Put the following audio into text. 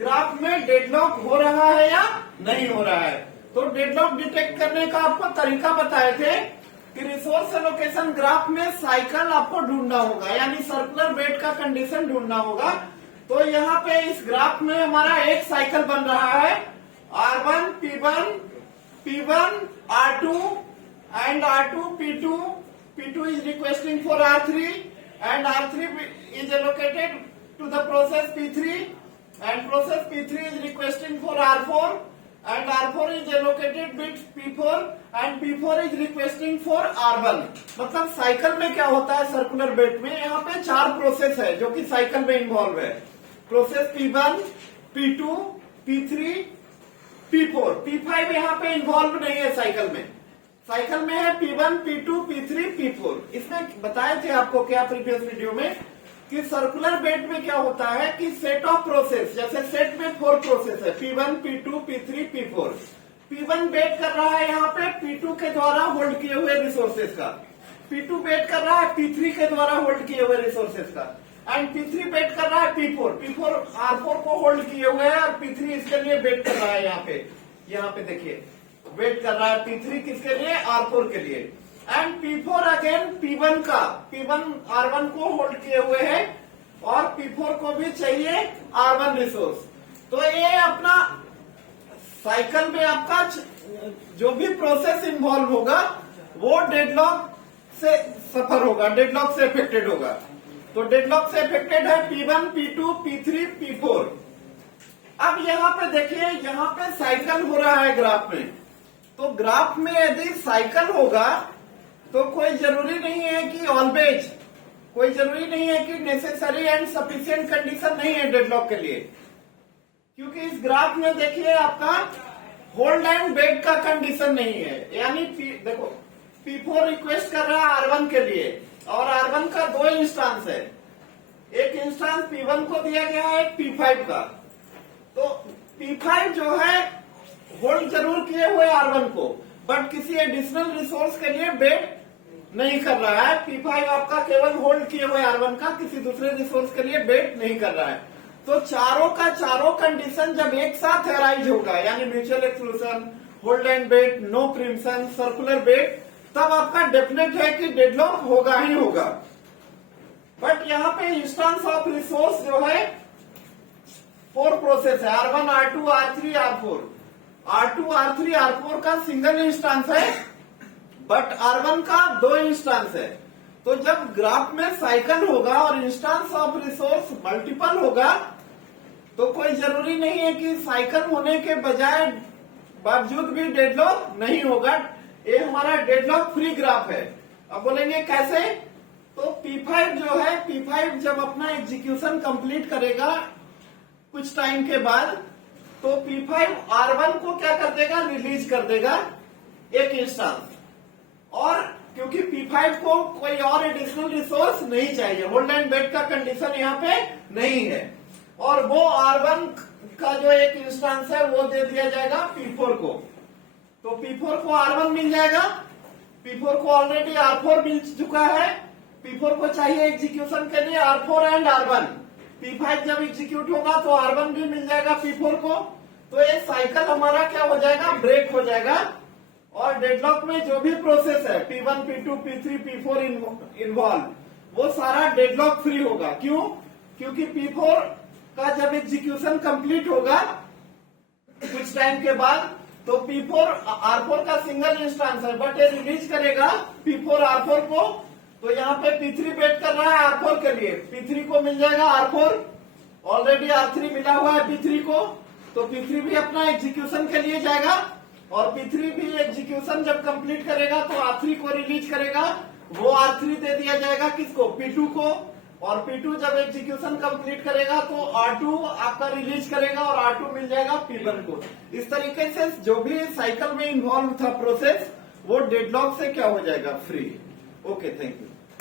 Graph में deadlock हो रहा है या नहीं हो रहा है। तो डेडलॉक डिटेक्ट करने का आपको तरीका बताए थे कि रिसोर्स एलोकेशन ग्राफ में साइकिल आपको ढूंढना होगा, यानी सर्कुलर बेड का कंडीशन ढूंढना होगा। तो यहाँ पे इस ग्राफ में हमारा एक साइकिल बन रहा है R1 P1 P1 R2 and R2 P2 P2 is requesting for R3 and R3 is allocated to the process P3 and process P3 is requesting for R4 and R4 is allocated with P4 and P4 is requesting for R1। मतलब cycle में क्या होता है circular bed में, यहाँ पे 4 process है जो कि साइकिल में इन्वॉल्व है। Process P1 P2 P3 P4 P5 यहाँ पे इन्वॉल्व नहीं है साइकिल में। साइकिल में है P1 P2 P3 P4। इसमें बताए थे आपको क्या प्रीवियस वीडियो में कि सर्कुलर बेड में क्या होता है कि सेट ऑफ प्रोसेस, जैसे सेट में 4 प्रोसेस है P1 P2 P3 P4। P1 wait कर रहा है यहाँ पे P2 के द्वारा होल्ड किए हुए रिसोर्सेज का, P2 वेट कर रहा है P3 के द्वारा होल्ड किए हुए रिसोर्सेज का एंड P3 वेट कर रहा है P4 R4 को होल्ड किए हुए है और P3 इसके लिए वेट कर रहा है। यहाँ पे देखिए वेट कर रहा है P3 किसके लिए, R4 के लिए and P4 again P1 R1 को होल्ड किए हुए है और P4 को भी चाहिए R1 रिसोर्स। तो ये अपना साइकिल में आपका जो भी प्रोसेस इन्वॉल्व होगा वो डेडलॉक से सफर होगा, डेडलॉक से अफेक्टेड होगा। तो डेडलॉक से अफेक्टेड है P1 P2 P3 P4। अब यहाँ पे देखिए, यहाँ पे साइकिल हो रहा है ग्राफ में। तो ग्राफ में यदि साइकिल होगा तो कोई जरूरी नहीं है कि ऑलवेज, कोई जरूरी नहीं है कि नेसेसरी एंड सफिशिएंट कंडीशन नहीं है डेडलॉक के लिए, क्योंकि इस ग्राफ में देखिए आपका होल्ड एंड वेट का कंडीशन नहीं है। यानी देखो P4 रिक्वेस्ट कर रहा है R1 के लिए और R1 का 2 इंस्टांस है, एक इंस्टांस P1 को दिया गया है, एक P5 का। तो P5 जो है होल्ड जरूर किए हुए R1 को, बट किसी एडिशनल रिसोर्स के लिए वेट नहीं कर रहा है। P5 आपका केवल होल्ड किए हुए R1 का किसी दूसरे रिसोर्स के लिए वेट नहीं कर रहा है। तो चारों का चारों कंडीशन जब एक साथ अराइज होगा, यानी mutual exclusion, hold and wait, no preemption, circular wait, तब आपका डेफिनेट है कि डेडलॉक होगा ही होगा। बट यहाँ पे इंस्टांस ऑफ रिसोर्स जो है 4 प्रोसेस है, R1 R2 R3 R4। R2 R3 R4 का सिंगल इंस्टांस है बट R1 का 2 इंस्टांस है। तो जब ग्राफ में साइकिल होगा और इंस्टांस ऑफ रिसोर्स मल्टीपल होगा तो कोई जरूरी नहीं है कि साइकिल होने के बजाय बावजूद भी डेडलॉक नहीं होगा। ये हमारा डेडलॉक फ्री ग्राफ है। अब बोलेंगे कैसे, तो P5 जो है, P5 जब अपना एग्जीक्यूशन कंप्लीट करेगा कुछ टाइम के बाद, तो P5 R1 को क्या कर देगा, रिलीज कर देगा एक इंस्टांस। और क्योंकि P5 को कोई और एडिशनल रिसोर्स नहीं चाहिए, होल्ड एंड वेट का कंडीशन यहाँ पे नहीं है, और वो R1 का जो एक इंस्टांस है वो दे दिया जाएगा P4 को। तो P4 को R1 मिल जाएगा, P4 को ऑलरेडी R4 मिल चुका है, P4 को चाहिए एग्जीक्यूशन के लिए R4 एंड R1। P5 जब एग्जीक्यूट होगा तो R1 भी मिल जाएगा P4 को। तो ये साइकिल हमारा क्या हो जाएगा, ब्रेक हो जाएगा और डेडलॉक में जो भी प्रोसेस है P1 P2 P3 P4 involve वो सारा डेडलॉक फ्री होगा। क्यों, क्योंकि P4 का जब एग्जीक्यूशन कंप्लीट होगा कुछ टाइम के बाद, तो P4 R4 का सिंगल इंस्टांस है बट ये रिलीज करेगा P4 R4 को। तो यहाँ पे P3 वेट कर रहा है R4 के लिए, P3 को मिल जाएगा R4, ऑलरेडी R3 मिला हुआ है P3 को, तो P3 भी अपना एग्जीक्यूशन के लिए जाएगा और P3 भी एग्जीक्यूशन जब कंप्लीट करेगा तो R3 को रिलीज करेगा, वो R3 दे दिया जाएगा किसको, P2 को, और P2 जब एग्जीक्यूशन कंप्लीट करेगा तो R2 आपका रिलीज करेगा और R2 मिल जाएगा P1 को। इस तरीके से जो भी साइकिल में इन्वॉल्व था प्रोसेस वो डेडलॉक से क्या हो जाएगा, फ्री। Okay, thank you.